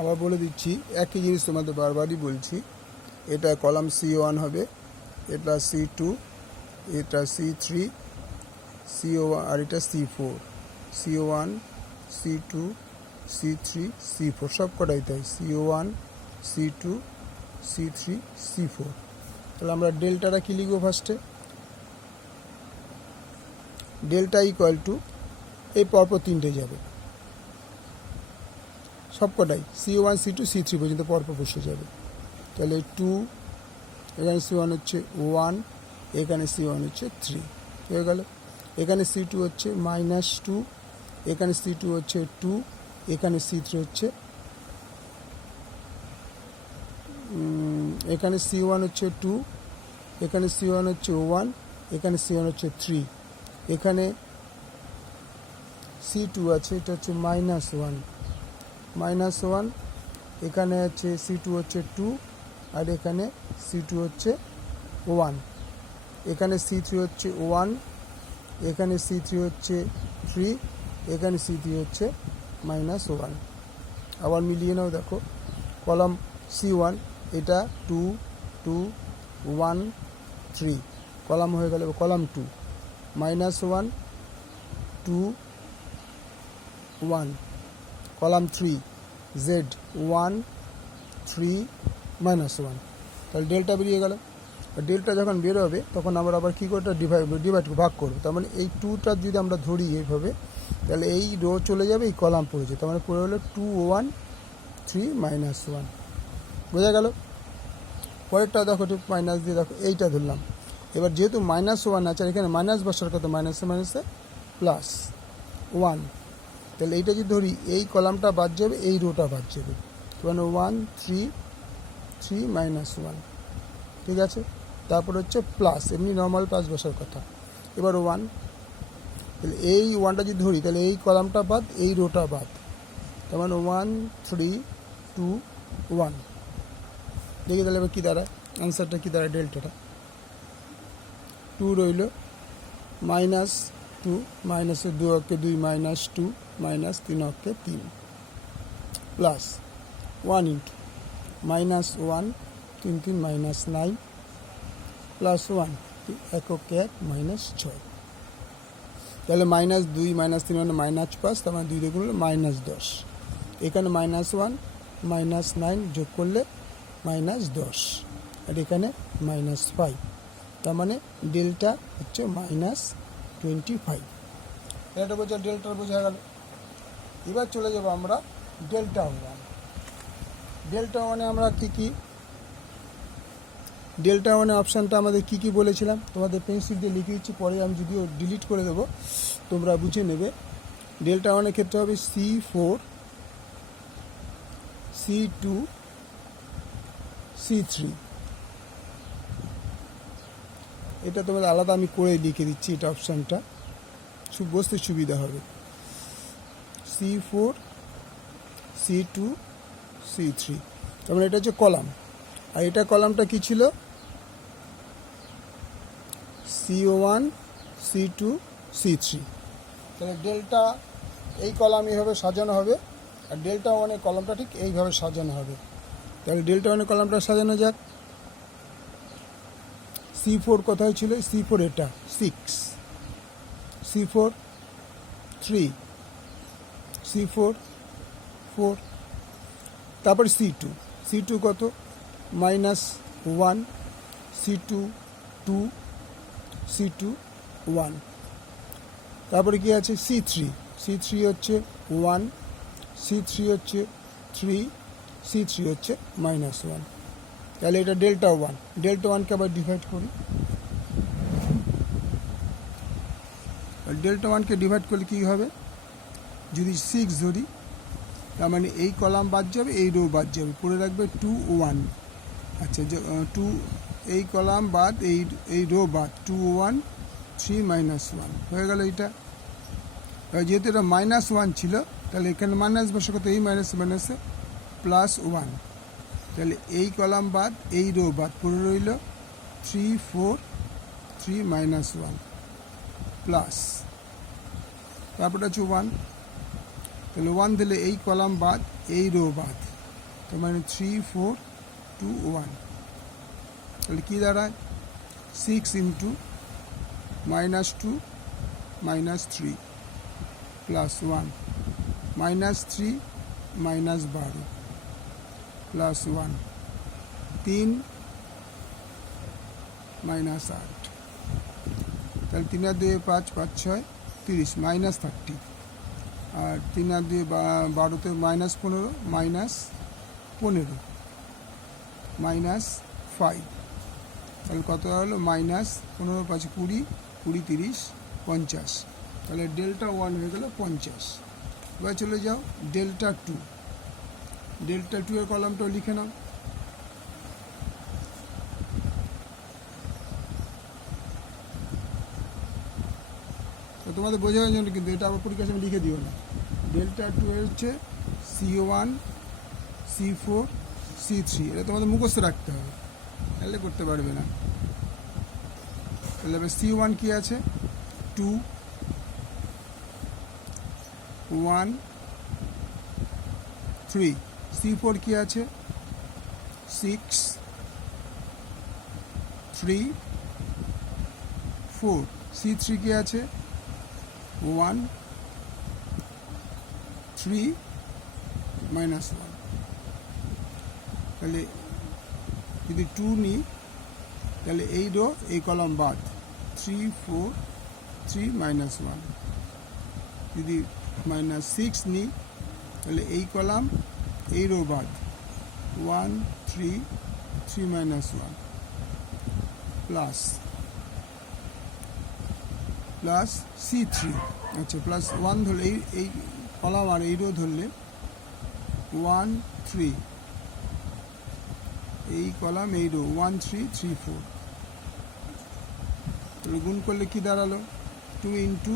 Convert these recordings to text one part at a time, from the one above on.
আবার বলে দিচ্ছি, একই জিনিস তোমাদের বারবারই বলছি। এটা কলাম C1 হবে, এটা C2, এটা C3, CO1, আর এটা C4, CO1, C2, C3, C4 সব কটাই তাই, CO1, C2, C3, C4। তাহলে আমরা ডেল্টাটা কী লিখবো ফার্স্টে? ডেল্টা ইকুয়াল টু, এই পরপর তিনটে যাবে সব কটাই, C1, C2, C3 পর্যন্ত পরপর বসে যাবে। তাহলে 2, এখানে C1 হচ্ছে 1, এখানে C1 হচ্ছে 3 হয়ে গেল। এখানে C2 হচ্ছে -2, এখানে C2 হচ্ছে 2, এখানে C3 হচ্ছে এখানে C1 হচ্ছে 2, এখানে C1 হচ্ছে 1, এখানে C1 হচ্ছে 3, এখানে C2 আছে, এটা হচ্ছে -1, এখানে আছে C2 হচ্ছে 2, আর এখানে C2 হচ্ছে 1, এখানে C3 হচ্ছে 1, এখানে C3 হচ্ছে 3, এখানে C3 হচ্ছে -1। আবার মিলিয়ে নাও, দেখো কলাম C1 এটা 2, 2, 1, 3 কলাম হয়ে গেল। Column 2 -1, 2, 1, column 3 Z 1, 3, -1। তাহলে ডেল্টা বেরিয়ে গেল। ডেল্টা যখন বেরোবে তখন আমরা আবার কী করে ডিভাইড ভাগ করবো। তার মানে এই 2টা যদি আমরা ধরি এইভাবে, তাহলে এই রো চলে যাবে, এই কলাম পড়েছে, তার মানে পড়ে হলো 2, 1, 3, -1। বোঝা গেল? পরেরটা দেখো, ঠিক মাইনাস দিয়ে দেখো, এইটা ধরলাম। এবার যেহেতু -1 আছে, আর এখানে মাইনাস বসার কথা, মাইনাসে +1, তাহলে এইটা যদি ধরি, এই কলামটা বাদ যাবে, এই রোটা বাদ যাবে, মানে 1, 3, 3, -1, ঠিক আছে। তারপর হচ্ছে প্লাস, এমনি নর্মাল প্লাস বসার কথা। এবার 1, তাহলে এই 1টা যদি ধরি, তাহলে এই কলামটা বাদ, এই রোটা বাদ, তার মানে 1, 3, 2, 1। দেখি তাহলে এবার কী দাঁড়ায়, অ্যান্সারটা কী দাঁড়ায়, ডেল্টাটা 2 রইল, -2, মাইনাসের 2 অক্ষে 2, -2, -3 অক্ষে 3, প্লাস 1 ইন্টু -1, 3, 3, -9, প্লাস 1, 1 অক্ষে 1, -6। তাহলে -2, -3 মানে -5, তার মানে 2 দ্বিগুণ হলো -10। এখানে -1, -9 যোগ করলে -10, আর এখানে -5, তার মানে ডেল্টা হচ্ছে -25। এটা বোঝা, ডেল্টার বোঝা গেল। এবার চলে যাব আমরা ডেল্টা 1। ডেল্টা 1-এ আমরা কী ডেল্টা 1-এ অপশানটা আমাদের কী বলেছিলাম, তোমাদের পেন্সিল দিয়ে লিখে দিচ্ছি, পরে আমি যদিও ডিলিট করে দেবো, তোমরা বুঝে নেবে। ডেল্টা 1-এর ক্ষেত্রে হবে C4, C2, C3। এটা তোমাদের আলাদা আমি করে লিখে দিচ্ছি, এটা অপশানটা বুঝতে সুবিধা হবে। C4, C2, C3, তার মানে এটা হচ্ছে কলাম, আর এটা কলামটা কী ছিল, CO1, C2, C3। তাহলে ডেল্টা এই কলাম এইভাবে সাজানো হবে, আর ডেল্টা 1-এর কলামটা ঠিক এইভাবে সাজানো হবে। তাহলে ডেল্টা 1-এর কলামটা সাজানো যাক। C4 কোথায় ছিল, C4 এটা 6, C4 3, C4 4, তারপর C2 কত, -1, C2 2, C2 1, তারপরে কি আছে C3 হচ্ছে 1, C3 হচ্ছে 3, C3 হচ্ছে -1। তাহলে এটা ডেল্টা 1। ডেল্টা 1কে আবার ডিভাইড করি, ডেল্টা 1কে ডিভাইড করলে কী হবে, যদি 6 ধরি, তার মানে এই কলাম বাদ যাবে, এই রো বাদ যাবে, পড়ে রাখবে 2, 1। আচ্ছা, 2, এই কলাম বাদ, এই রো বাদ, 2, 1, 3, -1 হয়ে গেল এইটা। যেহেতু এটা -1 ছিল, তাহলে এখানে মাইনাস বসার কথা, এই মাইনাসে +1, তাহলে এই কলাম বাদ, এই রো বাদ, পড়ে রইল 3, 4, 3, -1, প্লাস, তারপরে হচ্ছে 1, তাহলে 1 দিলে এই কলাম বাদ, এই রো বাদ, তার মানে 3 4 2 1, তাহলে কী দাঁড়ায় 6 ইন্টু -2 -3 প্লাস 1 -3 -12 প্লাস 1 3 -8, তাহলে 3 আর 2 5 5 6 30 -30, আর 3 আর 2 12তে -15 -15 -5, তাহলে কত হলো -15 5 20 20 30 50, তাহলে ডেল্টা 1 হয়ে গেল 50। এবার চলে যাও ডেল্টা 2, ডেল্টা 2 এর কলামটাও লিখে নাও। তো তোমাদের বোঝানোর জন্য কিন্তু এটা আবার পরীক্ষার সময় লিখে দিও না। ডেল্টা 2 এর হচ্ছে C1 C4 C3, এটা তোমাদের মুখস্থ রাখতে হবে, তাহলে করতে পারবে না। তাহলে এবার C1 কি আছে 2 1 3, C4 কি আছে 6 3 4, C3 কি আছে 1 3 -1, তাহলে যদি 2 নিই তাহলে এই রো এই কলাম বাদ 3 4 3 -1, যদি -6 নিই তাহলে এই কলাম এই রো বাদ 1 3 3 -1 প্লাস C3, আচ্ছা প্লাস 1 ধরলে এই কলাম আর এই রো ধরলে 1 3, এই কলাম এই রো 1 3 3 4, তাহলে গুণ করলে কি দাঁড়ালো 2 ইন্টু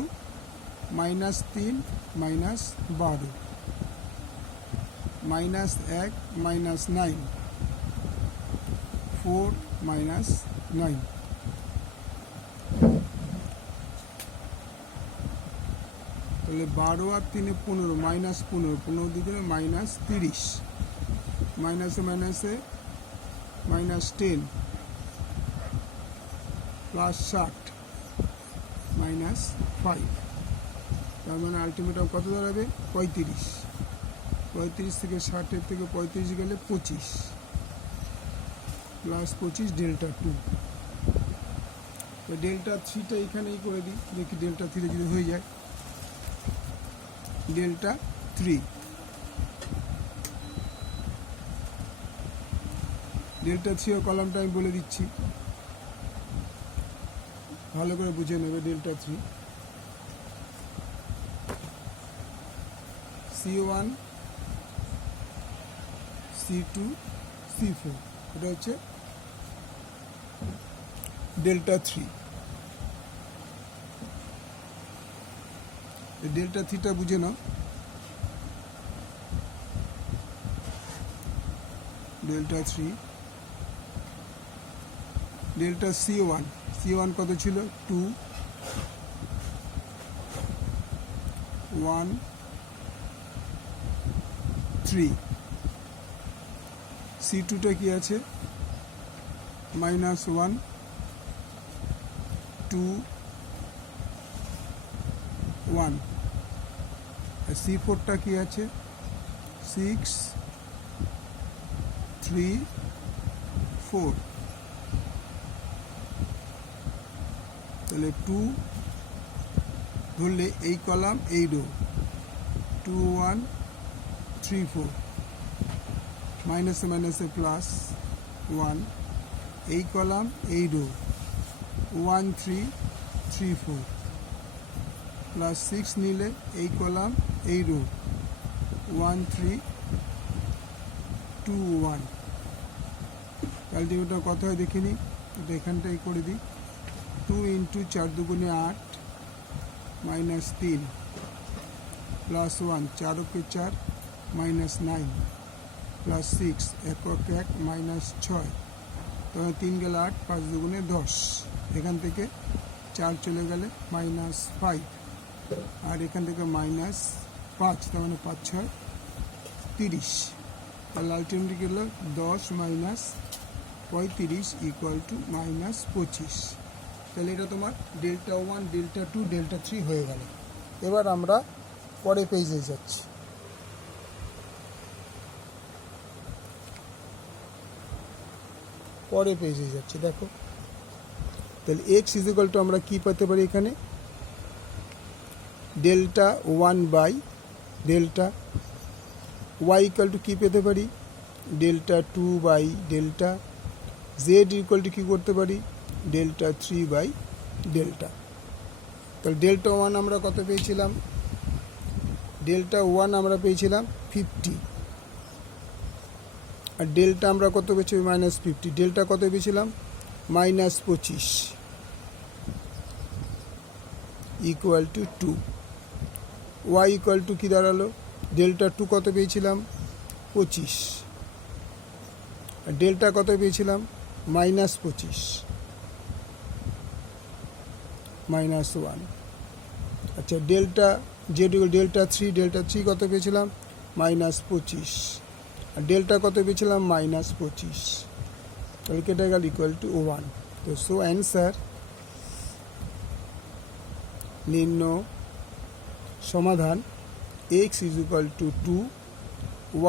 -3 -12 -1 -9 4 -9, তাহলে 12 আর 3 15 -15 15 দিকে -30, মাইনাসে মাইনাসে -10 প্লাস 60 -5, তার মানে আলটিমেট কত দাঁড়াবে 35, 35 থেকে 60 থেকে 35 গেলে 25 প্লাস 25 ডেল্টা 2। তো ডেল্টা 3টা এখানেই করে দিই, দেখি ডেল্টা 3 যদি হয়ে যায়। ডেল্টা 3, ডেল্টা 3 এর কলামটা আমি বলে দিচ্ছি, ভালো করে বুঝে নেবে। ডেল্টা 3 C1 C2 C4, এটা হচ্ছে ডেল্টা 3। ডেল্টা 3টা বুঝে নাও। ডেল্টা 3, ডেল্টা C1, C1 কত ছিল 2 1 3, C2টা কি আছে -1 2 1, আর C4টা কি আছে 6 3 4, তাহলে 2 ধরলে এই কলাম এই রো 2 1 3 4, মাইনাসে মাইনাসে প্লাস 1, এই কলাম এই রো 1 3 3 4, প্লাস 6 নিলে এই কলাম এই রো 1 3 2 1, আলটিমেটটা কত হয় দেখিনি, এটা এখানটাই করে দিই। 2 ইন্টু 4 দুগুণে 8 -3 প্লাস 1 4 কে 4 -9 প্লাস 6 1 1 -6, তবে 3 গেলে 8 5 দুগুণে 10, এখান থেকে 4 চলে গেলে -5, আর এখান থেকে -5, তার মানে 5 6 30, তাহলে আলটিমেটলি গেল 10 মাইনাস 35 ইকুয়াল টু মাইনাস 25। তাহলে এটা তোমার ডেল্টা 1, ডেল্টা 2, ডেল্টা 3 হয়ে গেল। এবার আমরা পরে পেজে যাচ্ছি। দেখো তাহলে এক্স ইকুয়াল টু আমরা কি পেতে পারি এখানে, delta 1 by delta. Y equal to কী পেতে পারি, delta 2 by delta. Z equal to কী করতে পারি, ডেল্টা 3 বাই ডেল্টা। তাহলে ডেল্টা 1 আমরা কত পেয়েছিলাম, ডেল্টা 1 আমরা পেয়েছিলাম 50, আর ডেল্টা আমরা কত পেয়েছি মাইনাস 50। ডেল্টা কত পেয়েছিলাম minus 25 equal to 2। Y equal to কী দাঁড়ালো, ডেল্টা 2 কত পেয়েছিলাম 25, আর ডেল্টা কত পেয়েছিলাম মাইনাস 25 মাইনাস 1। আচ্ছা ডেল্টা জেড ডেল্টা 3 কত পেয়েছিলাম মাইনাস 25, আর ডেল্টা কত পেয়েছিলাম মাইনাস 25। তাহলে কেটে গেল ইকুয়াল টু 1। তো সো অ্যান্সার নিম্ন সমাধান x is equal to 2,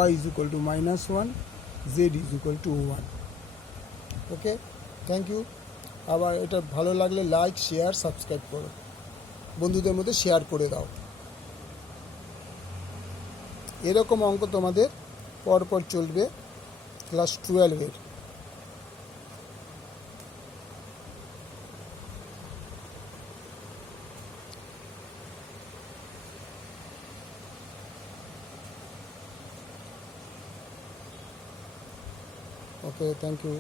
y is equal to minus 1, z is equal to 1। Okay, thank you. আবার এটা ভালো লাগলে লাইক, শেয়ার, সাবস্ক্রাইব করো, বন্ধুদের মধ্যে শেয়ার করে দাও। এরকম অঙ্ক তোমাদের পরপর চলবে ক্লাস 12-এর। Okay, thank you.